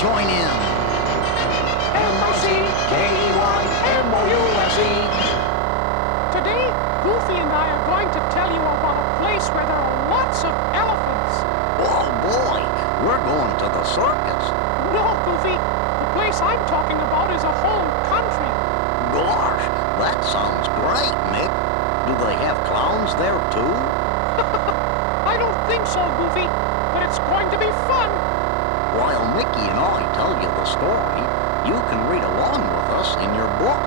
join in. M-I-C-K-E-Y-M-O-U-S-E. Today, Goofy and I are going to tell you about a place where there are lots of elephants. Oh boy, we're going to the circus. No, Goofy, the place I'm talking about is a whole country. Gosh, that sounds great, Mick. Do they have clowns there too? I don't think so, Goofy, but it's going to be fun. While Mickey and I tell you the story, you can read along with us in your book.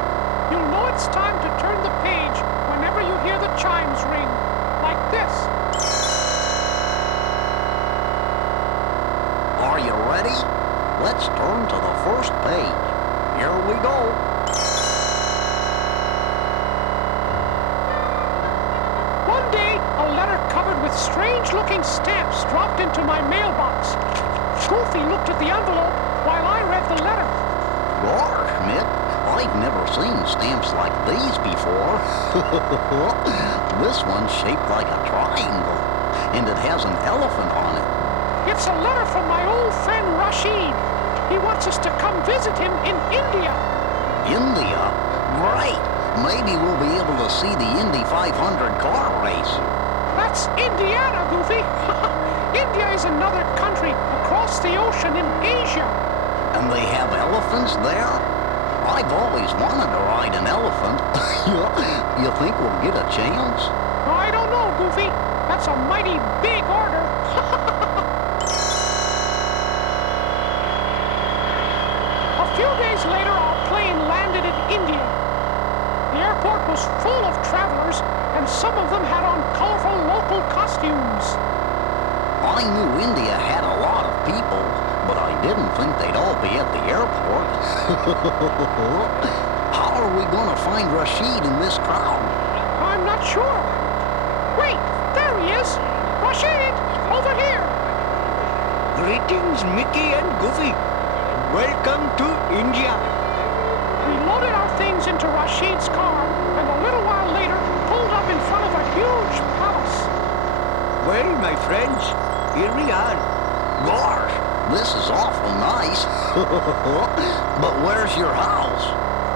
You'll know it's time to turn the page whenever you hear the chimes ring, like this. Are you ready? Let's turn to the first page. Here we go. One day, a letter covered with strange-looking stamps dropped into my mailbox. Goofy looked at the envelope while I read the letter. Gosh, Mick, I've never seen stamps like these before. This one's shaped like a triangle, and it has an elephant on it. It's a letter from my old friend Rashid. He wants us to come visit him in India. India? Great! Maybe we'll be able to see the Indy 500 car race. That's Indiana, Goofy. India is another country across the ocean in Asia. And they have elephants there? I've always wanted to ride an elephant. You think we'll get a chance? I don't know, Goofy. That's a mighty big order. A few days later, our plane landed in India. The airport was full of travelers, and some of them had on colorful local costumes. I knew India had a lot of people, but I didn't think they'd all be at the airport. How are we going to find Rashid in this crowd? I'm not sure. Wait, there he is. Rashid, over here. Greetings, Mickey and Goofy. Welcome to India. We loaded our things into Rashid's car, and a little while later pulled up in front of a huge palace. Well, my friends, here we are. Gosh, this is awful nice. But where's your house?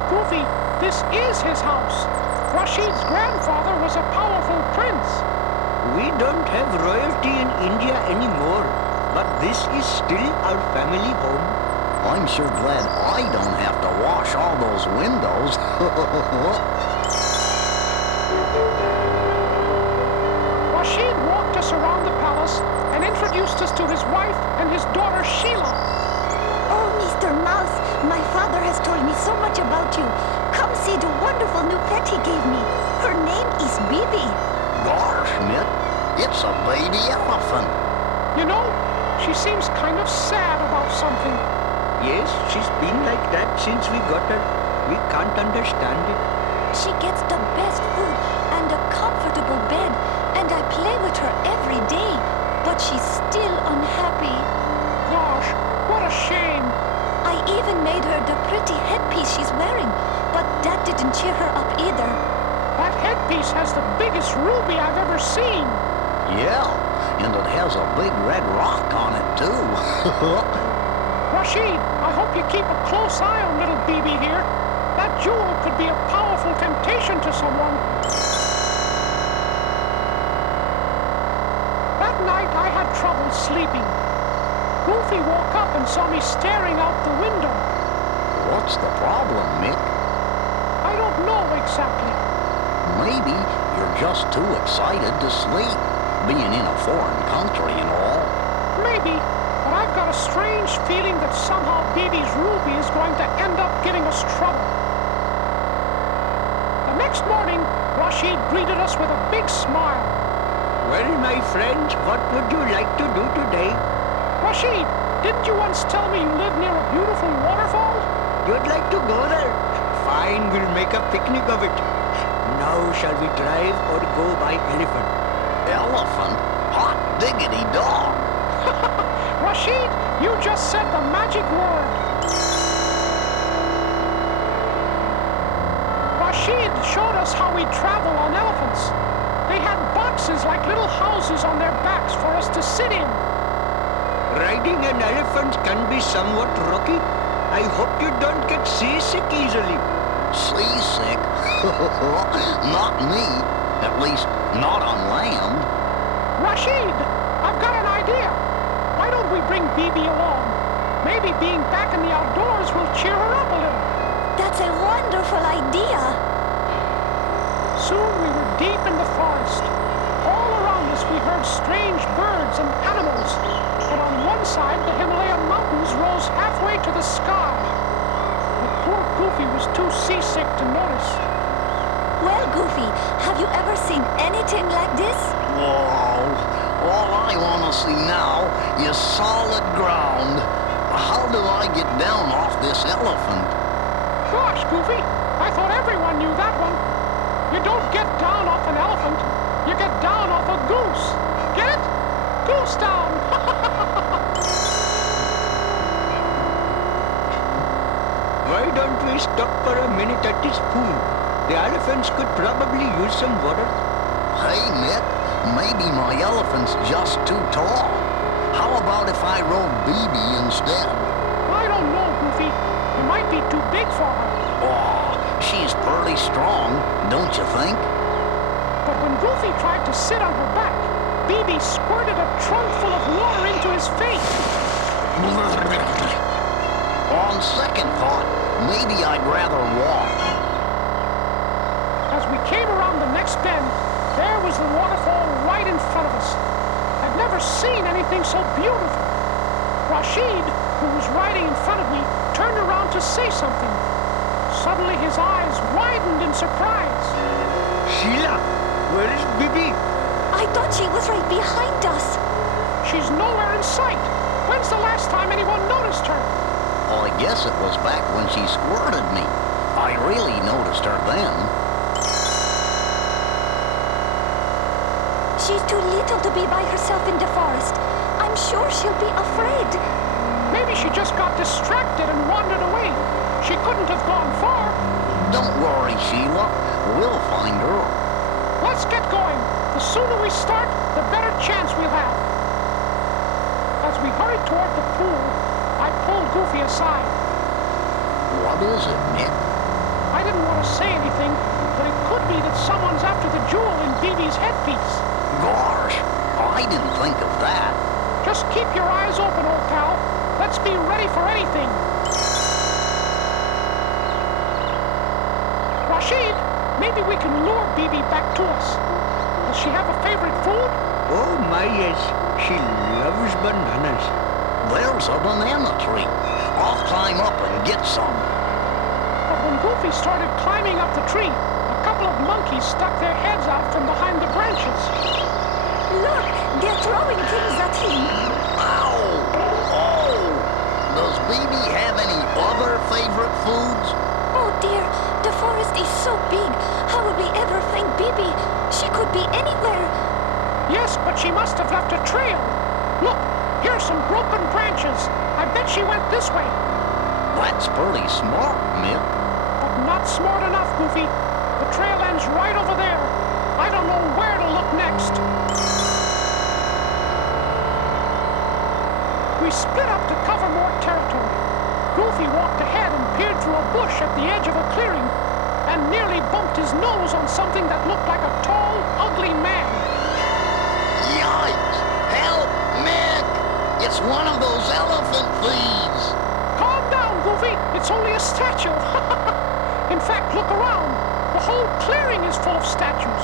Goofy, this is his house. Rashid's grandfather was a powerful prince. We don't have royalty in India anymore, but this is still our family home. I'm sure glad I don't have to wash all those windows. Rashid walked us around the palace and introduced us to his wife and his daughter Sheila. Oh, Mr. Mouse, my father has told me so much about you. Come see the wonderful new pet he gave me. Her name is Bibi. Gosh, Mick, it's a baby elephant. You know, she seems kind of sad about something. Yes, she's been like that since we got her. We can't understand it. She gets the best food and a comfortable bed, and I play with her every day. But she's still unhappy. Gosh, what a shame. I even made her the pretty headpiece she's wearing, but that didn't cheer her up either. That headpiece has the biggest ruby I've ever seen. Yeah, and it has a big red rock on it, too. Rashid, I hope you keep a close eye on little Bibi here. That jewel could be a powerful temptation to someone. That night I had trouble sleeping. Goofy woke up and saw me staring out the window. What's the problem, Mick? I don't know exactly. Maybe you're just too excited to sleep, being in a foreign country and all. Maybe, but I've got a strange feeling that somehow Bibi's ruby is going to end up giving us trouble. The next morning, Rashid greeted us with a big smile. Well, my friends, what would you like to do today? Rashid, didn't you once tell me you live near a beautiful waterfall? You'd like to go there? Fine, we'll make a picnic of it. Now shall we drive or go by elephant? Elephant? Hot diggity dog! Rashid, you just said the magic word. Rashid showed us how we travel on elephants. They had boxes like little houses on their backs for us to sit in. Riding an elephant can be somewhat rocky. I hope you don't get seasick easily. Seasick? Not me. At least, not on land. Rashid, I've got an idea. Why don't we bring Bibi along? Maybe being back in the outdoors will cheer her up a little. That's a wonderful idea. Soon we were deep in the forest. All around us we heard strange birds and animals. And on one side the Himalayan mountains rose halfway to the sky. But poor Goofy was too seasick to notice. Well, Goofy, have you ever seen anything like this? Whoa. All I want to see now is solid ground. How do I get down off this elephant? Gosh, Goofy, I thought everyone knew that one. You don't get down off an elephant. You get down off a goose. Get it? Goose down. Why don't we stop for a minute at this pool? The elephants could probably use some water. Hey, Mick, maybe my elephant's just too tall. How about if I rode Bibi instead? I don't know, Goofy. You might be too big for her. Oh, she's pretty strong, don't you think? But when Goofy tried to sit on her back, Bibi squirted a trunk full of water into his face. On second thought, maybe I'd rather walk. As we came around the next bend, there was the waterfall right in front of us. I'd never seen anything so beautiful. Rashid, who was riding in front of me, turned around to say something. Suddenly his eyes widened in surprise. Sheila, where is Bibi? I thought she was right behind us. She's nowhere in sight. When's the last time anyone noticed her? Well, I guess it was back when she squirted me. I really noticed her then. She's too little to be by herself in the forest. I'm sure she'll be afraid. Maybe she just got distracted and wandered away. She couldn't have gone far. Don't worry, Sheila. We'll find her. Let's get going. The sooner we start, the better chance we'll have. As we hurried toward the pool, I pulled Goofy aside. What is it, Nick? I didn't want to say anything, but it could be that someone's after the jewel in Bibi's headpiece. Gosh, I didn't think of that. Just keep your eyes open, old pal. Let's be ready for anything. Rashid, maybe we can lure Bibi back to us. Does she have a favorite food? Oh my yes, she loves bananas. There's a banana tree. I'll climb up and get some. But when Goofy started climbing up the tree, a couple of monkeys stuck their heads out from behind the branches. Look, they're throwing things at him. Ow! Oh! Does Bibi have any other favorite foods? Oh dear, the forest is so big. How will we ever find Bibi? She could be anywhere. Yes, but she must have left a trail. Look, here's some broken branches. I bet she went this way. That's pretty smart, Mick. But not smart enough, Goofy. The trail ends right over there. I don't know where to look next. We split up to cover more territory. Goofy walked ahead and peered through a bush at the edge of a clearing and nearly bumped his nose on something that looked like a tall, ugly man. Yikes! Help, Mick! It's one of those elephant thieves! Calm down, Goofy. It's only a statue. In fact, look around. The whole clearing is full of statues.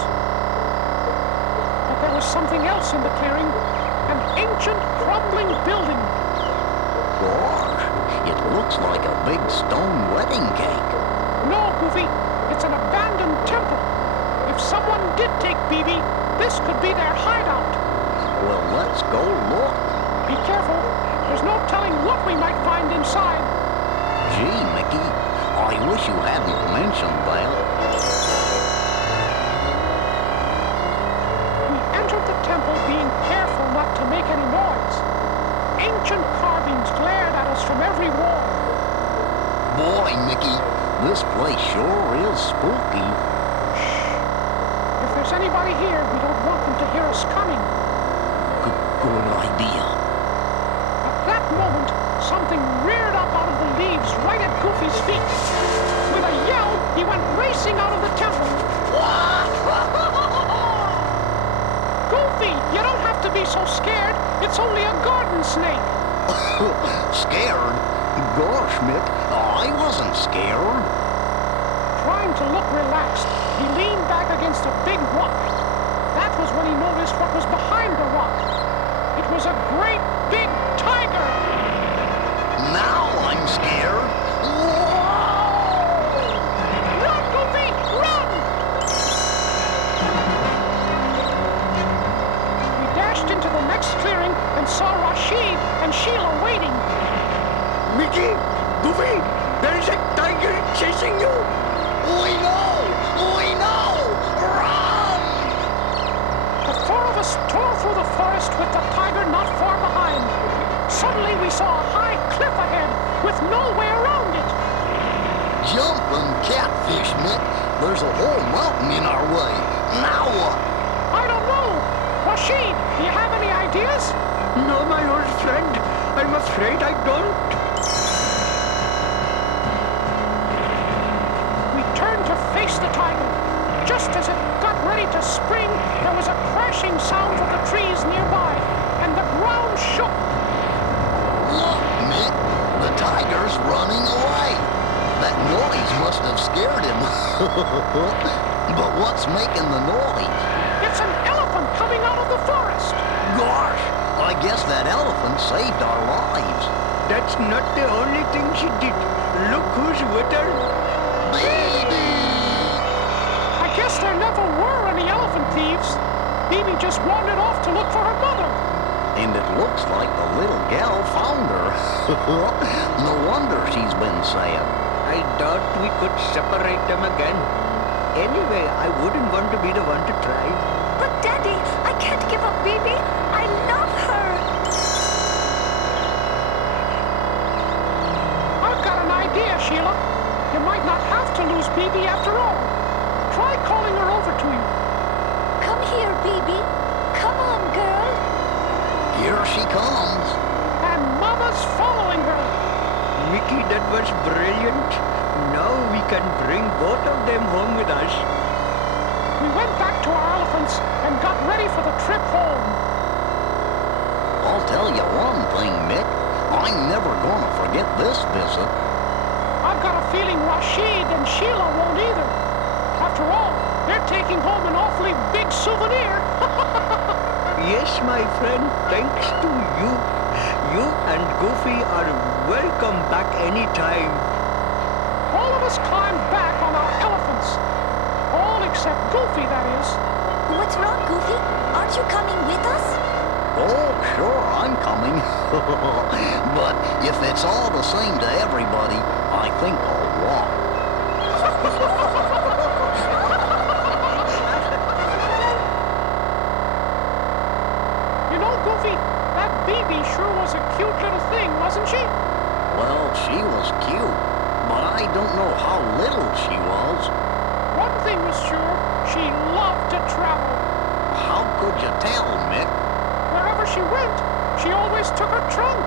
But there was something else in the clearing. An ancient, crumbling building. Gosh, it looks like a big stone wedding cake. No, Goofy. It's an abandoned temple. If someone did take Bibi, this could be their hideout. Well, let's go look. Be careful. There's no telling what we might find inside. Gee, Mickey, I wish you hadn't mentioned that. We entered the temple being careful not to make any noise. Ancient carvings glared at us from every wall. Boy, Mickey, this place sure is spooky. If there's anybody here, we don't want them to hear us coming. Good idea. At something reared up out of the leaves right at Goofy's feet. With a yell, he went racing out of the temple. Goofy, you don't have to be so scared. It's only a garden snake. Scared? Gosh, Mick, I wasn't scared. Trying to look relaxed, he leaned back against a big rock. That was when he noticed what was behind the rock. It was a great big tiger. Now I'm scared. Run, Goofy, run! He dashed into the next clearing and saw Rashid and Sheila waiting. Mickey, Goofy, there is a tiger chasing you. We know! We know! Run! The four of us tore through the forest with the tiger not far behind. Suddenly we saw a high cliff ahead with no way around it. Jumping catfish, Mick. There's a whole mountain in our way. Now what? I don't know. Rashid, do you have any ideas? No, my old friend, I'm afraid I don't. We turned to face the tiger. Just as it got ready to spring, there was a crashing sound from the trees nearby, and the ground shook. Look, Mick. The tiger's running away. That noise must have scared him. But what's making the noise? It's an elephant coming out of the forest. Gosh, I guess that elephant saved our lives. That's not the only thing she did. Look who's with her. Bibi! I guess there never were any elephant thieves. Bibi just wandered off to look for her mother. And it looks like the little gal found her. No wonder she's been sad. I doubt we could separate them again. Anyway, I wouldn't want to be the one to try. But Daddy, I can't give up Bibi. I love her. I've got an idea, Sheila. You might not have to lose Bibi after all. Try calling her over to you. Come here, Bibi. Come on, girl. Here she comes. And Mama's following her. Mickey, that was brilliant. Now we can bring both of them home with us. We went back to our elephants and got ready for the trip home. I'll tell you one thing, Mick. I'm never gonna forget this visit. I've got a feeling Rashid and Sheila won't either. After all, they're taking home an awfully big souvenir. Yes, my friend, thanks to you. You and Goofy are welcome back anytime. All of us climbed back on our elephants. All except Goofy, that is. What's wrong, Goofy? Aren't you coming with us? Oh, sure, I'm coming. But if it's all the same to everybody, I think I'll walk. You know, Goofy, that Bibi sure was a cute little thing, wasn't she? Well, she was cute, but I don't know how little she was. One thing was sure, she loved to travel. How could you tell, Mick? Wherever she went, she always took her trunk.